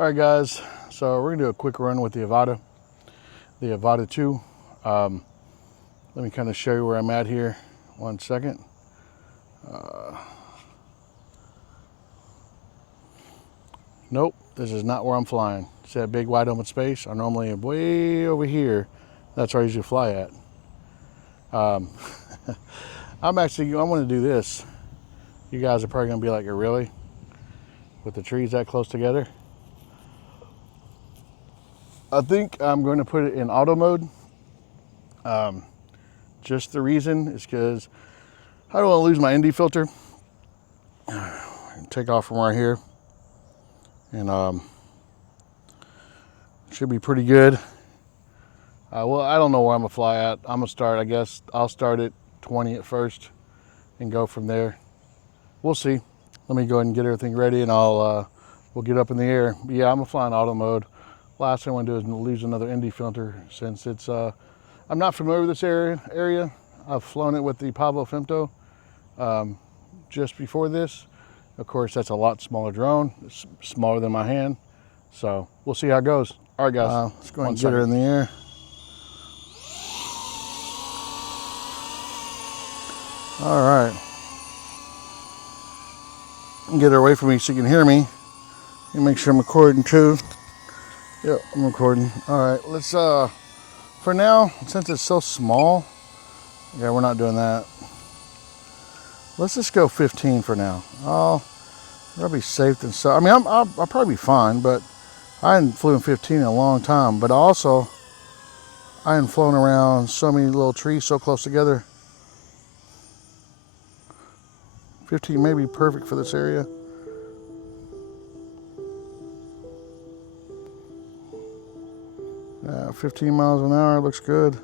All right, guys, so we're gonna do a quick run with the Avata 2. Let me kind of show you where I'm at here. 1 second. Nope, this is not where I'm flying. See that big wide open space? I normally am way over here. That's where I usually fly at. I want to do this. You guys are probably gonna be like, really? With the trees that close together? I think I'm going to put it in auto mode. Just the reason is because I don't want to lose my ND filter. Take off from right here, and should be pretty good. Well, I don't know where I'm gonna fly at. I'm gonna start. I guess I'll start at 20 at first, and go from there. We'll see. Let me go ahead and get everything ready, and we'll get up in the air. But yeah, I'm gonna fly in auto mode. Last thing I want to do is lose another ND filter, since it's I'm not familiar with this area. I've flown it with the Pablo Femto just before this. Of course, that's a lot smaller drone. It's smaller than my hand. So we'll see how it goes. All right, guys, let's go ahead and get her in the air. All right. Get her away from me so you can hear me. And make sure I'm recording too. Yep, I'm recording. All right, let's, for now, since it's so small, yeah, we're not doing that. Let's just go 15 for now. That'll be safe than so. I mean, I'll probably be fine, but I hadn't flown 15 in a long time. But also, I hadn't flown around so many little trees so close together. 15 may be perfect for this area. Yeah, 15 miles an hour looks good.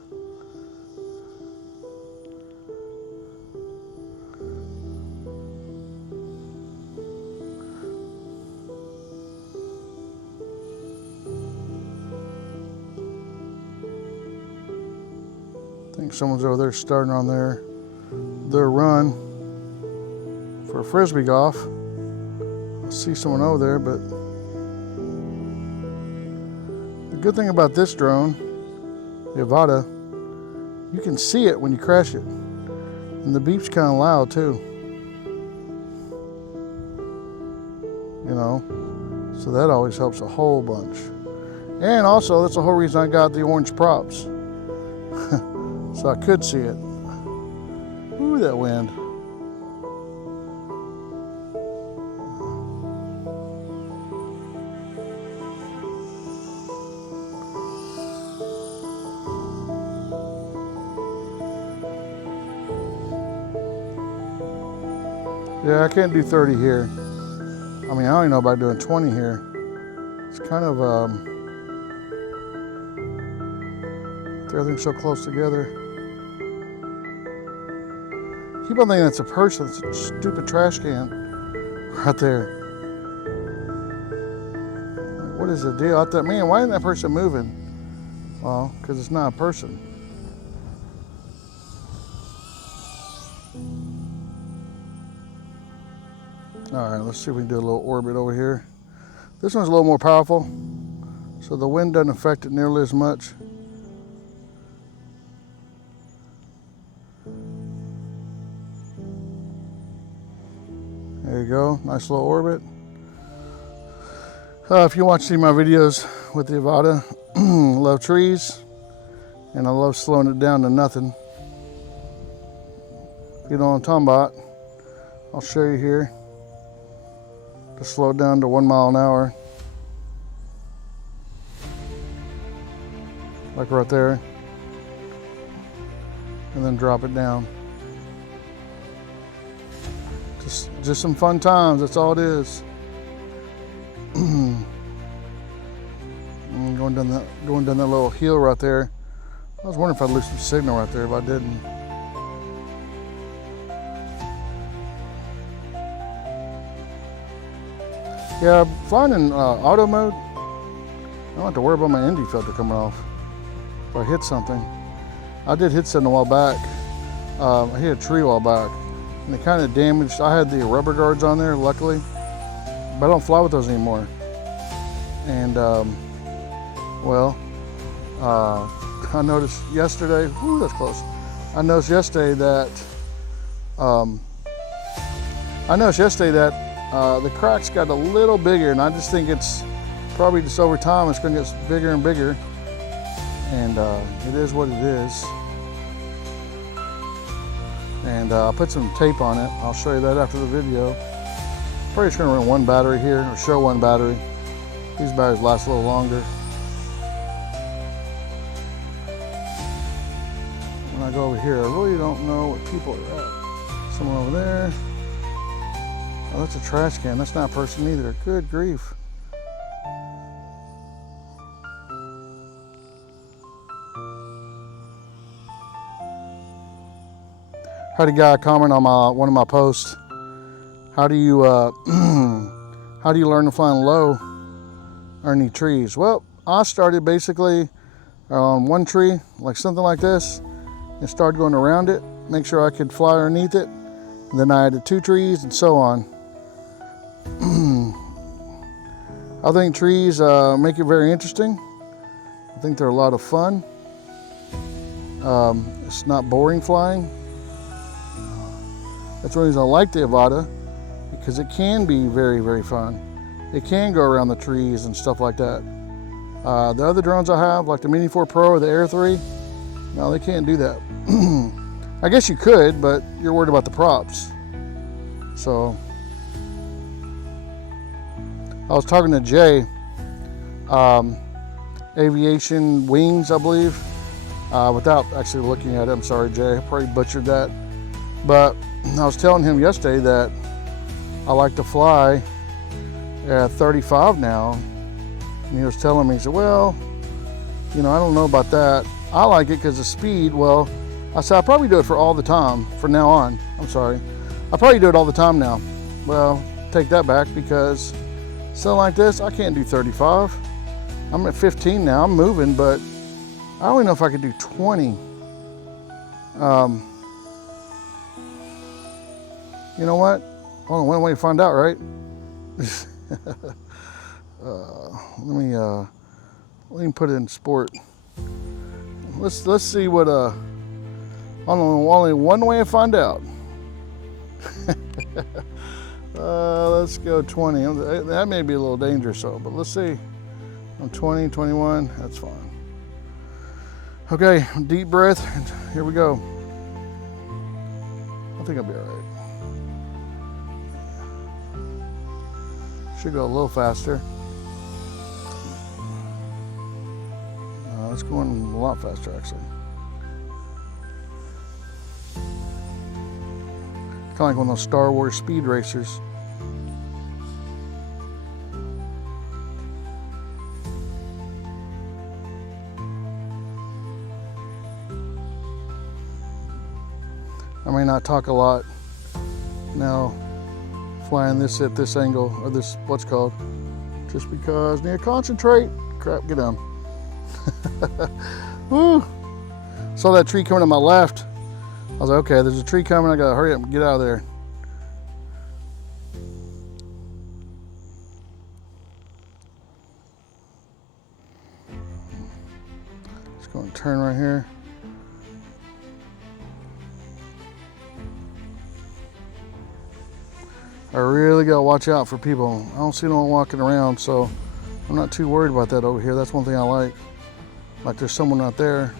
I think someone's over there starting on their run for frisbee golf. I see someone over there, but the good thing about this drone, the Avata, you can see it when you crash it. And the beep's kind of loud too. You know, so that always helps a whole bunch. And also, that's the whole reason I got the orange props. So I could see it. Ooh, that wind. Yeah, I can't do 30 here. I mean, I don't even know about doing 20 here. It's kind of, everything's so close together. Keep on thinking that's a person. It's a stupid trash can right there. What is the deal? I thought, man, why isn't that person moving? Well, because it's not a person. All right, let's see if we can do a little orbit over here. This one's a little more powerful, so the wind doesn't affect it nearly as much. There you go, nice little orbit. If you want to see my videos with the Avata, I love trees, and I love slowing it down to nothing. You know what I'm talking about. I'll show you here. To slow it down to 1 mile an hour. Like right there. And then drop it down. Just some fun times, that's all it is. Going down that little hill right there. I was wondering if I'd lose some signal right there, but I didn't. Yeah, flying in auto mode, I don't have to worry about my ND filter coming off if I hit something. I did hit something a while back. I hit a tree a while back, and it kind of damaged. I had the rubber guards on there, luckily, but I don't fly with those anymore. And well, I noticed yesterday, whoo, that's close. I noticed yesterday that the cracks got a little bigger, and I just think it's probably just over time it's going to get bigger and bigger. And it is what it is. And I'll put some tape on it. I'll show you that after the video. Probably just going to run one battery here, or show one battery. These batteries last a little longer. When I go over here, I really don't know what people are at. Someone over there. Oh, that's a trash can. That's not a person either. Good grief. Had a guy comment on one of my posts. How do you learn to fly low underneath trees? Well, I started basically on one tree, like something like this, and started going around it, make sure I could fly underneath it. And then I added 2 trees and so on. I think trees make it very interesting. I think they're a lot of fun. It's not boring flying. That's one reason I like the Avata, because it can be very, very fun. It can go around the trees and stuff like that. The other drones I have, like the Mini 4 Pro or the Air 3, no, they can't do that. I guess you could, but you're worried about the props. So, I was talking to Jay, Aviation Wings, I believe, without actually looking at it. I'm sorry, Jay, I probably butchered that. But I was telling him yesterday that I like to fly at 35 now. And he was telling me, he said, well, you know, I don't know about that. I like it because of speed. Well, I said, I'll probably do it for all the time from now on. I'm sorry. I'll probably do it all the time now. Well, take that back, because something like this, I can't do 35. I'm at 15 now, I'm moving, but I don't even know if I could do 20. You know what? Only one way to find out, right? Let me put it in sport. Let's see what only one way to find out. Let's go 20. That may be a little dangerous, but let's see. I'm 20, 21, that's fine. Okay, deep breath, and here we go. I think I'll be all right. Should go a little faster. It's going a lot faster, actually. Kind of like one of those Star Wars speed racers. I may not talk a lot now, flying this at this angle, or this, what's called, just because I need to concentrate. Crap, get down. Woo! Saw that tree coming to my left. I was like, okay, there's a tree coming, I gotta hurry up and get out of there. Just gonna turn right here. I really gotta watch out for people. I don't see no one walking around, so I'm not too worried about that over here. That's one thing I like. Like there's someone out there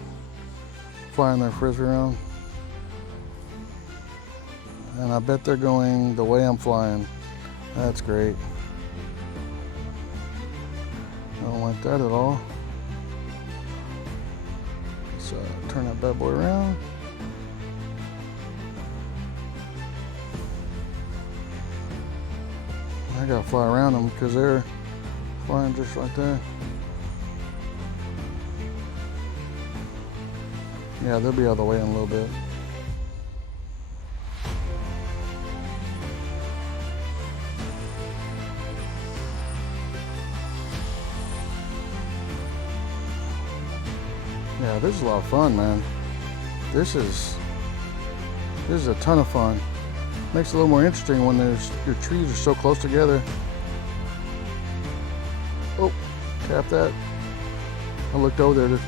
flying their frisbee around. And I bet they're going the way I'm flying. That's great. I don't like that at all. Let's turn that bad boy around. I gotta fly around them because they're flying just right there. Yeah, they'll be out of the way in a little bit. Yeah, this is a lot of fun, man. This is a ton of fun. Makes it a little more interesting when your trees are so close together. Oh, Tap that. I looked over there,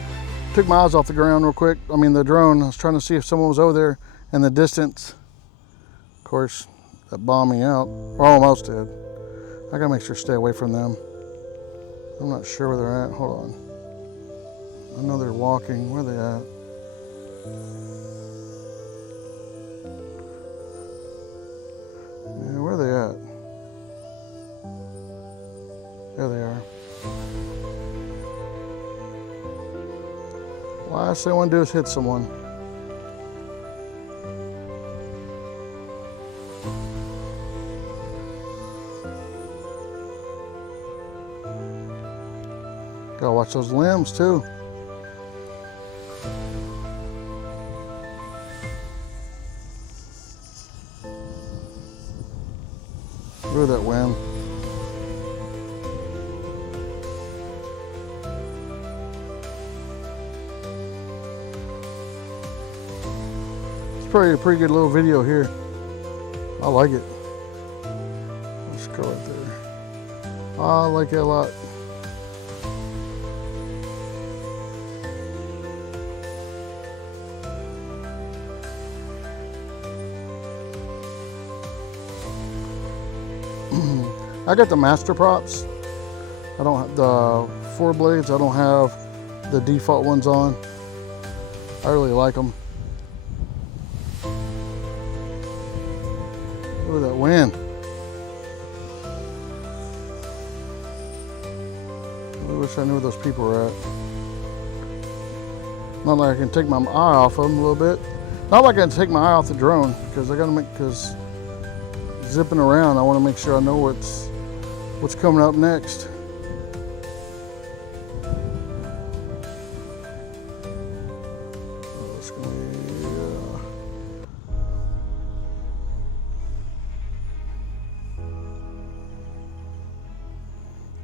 took my eyes off the ground real quick. I mean the drone. I was trying to see if someone was over there in the distance. Of course, that bombed me out, or almost did. I gotta make sure to stay away from them. I'm not sure where they're at. Hold on. I know they're walking. Where are they at? Yeah, where are they at? There they are. Last thing I want to do is hit someone. Gotta watch those limbs too. Look at that wind. It's probably a pretty good little video here. I like it. Let's go right there. I like it a lot. I got the master props. I don't have the 4 blades. I don't have the default ones on. I really like them. Look at that wind. I wish I knew where those people were at. Not like I can take my eye off of them a little bit. Not like I can take my eye off the drone because I gotta make, because zipping around, I want to make sure I know what's coming up next. Oh, it's gonna be,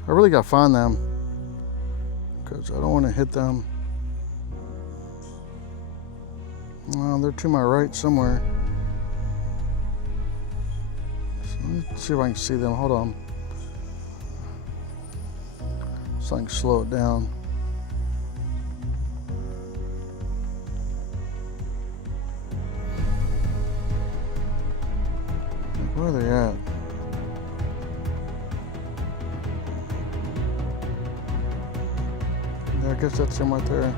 I really gotta find them because I don't want to hit them. Well, they're to my right somewhere. So let me see if I can see them. Hold on. So I can slow it down. Where are they at? Yeah, I guess that's them right there.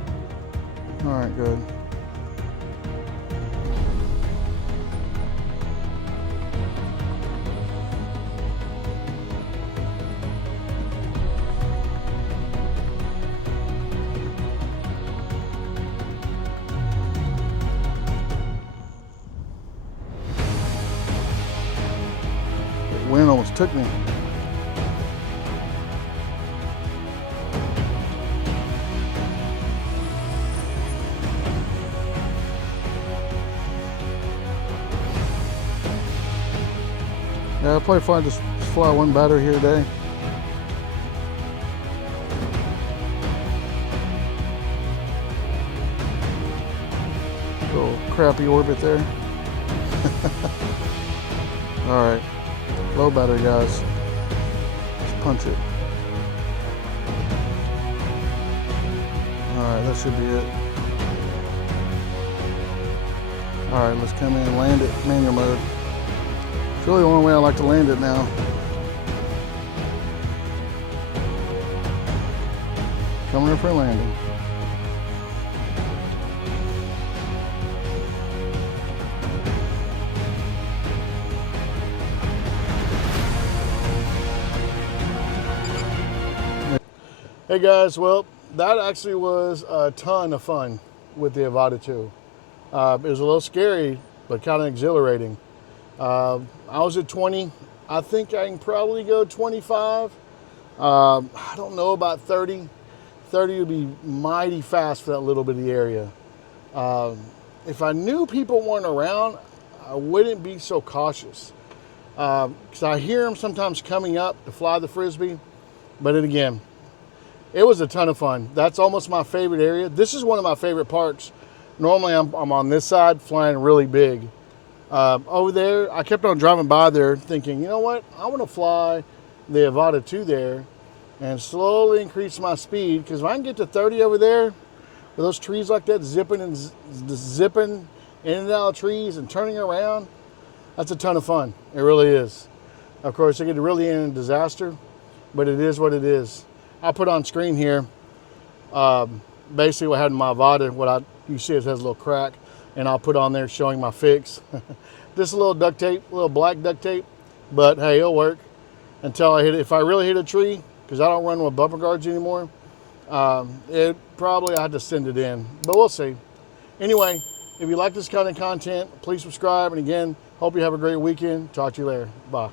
All right, good. Wind almost took me. Yeah, I'll probably fly, just fly one battery here today. Little crappy orbit there. All right. Low battery, guys. Let's punch it. Alright, that should be it. Alright, let's come in and land it manual mode. It's really the only way I like to land it now. Coming in for a landing. Hey guys, well, that actually was a ton of fun with the Avata 2. It was a little scary, but kind of exhilarating. I was at 20. I think I can probably go 25. I don't know about 30. 30 would be mighty fast for that little bitty area. If I knew people weren't around, I wouldn't be so cautious. Because I hear them sometimes coming up to fly the Frisbee, but then again, it was a ton of fun. That's almost my favorite area. This is one of my favorite parks. Normally I'm on this side flying really big. Over there, I kept on driving by there thinking, you know what? I want to fly the Avata 2 there. and slowly increase my speed, because if I can get to 30 over there with those trees like that zipping in and out of trees and turning around, that's a ton of fun. It really is. Of course, it could really end in disaster, but it is what it is. I'll put on screen here basically what happened to my Avata. You see it has a little crack, and I'll put on there showing my fix. This is a little duct tape, a little black duct tape, but hey, it'll work until I hit it. If I really hit a tree, because I don't run with bumper guards anymore, I'll have to send it in, but we'll see. Anyway, if you like this kind of content, please subscribe, and again, hope you have a great weekend. Talk to you later. Bye.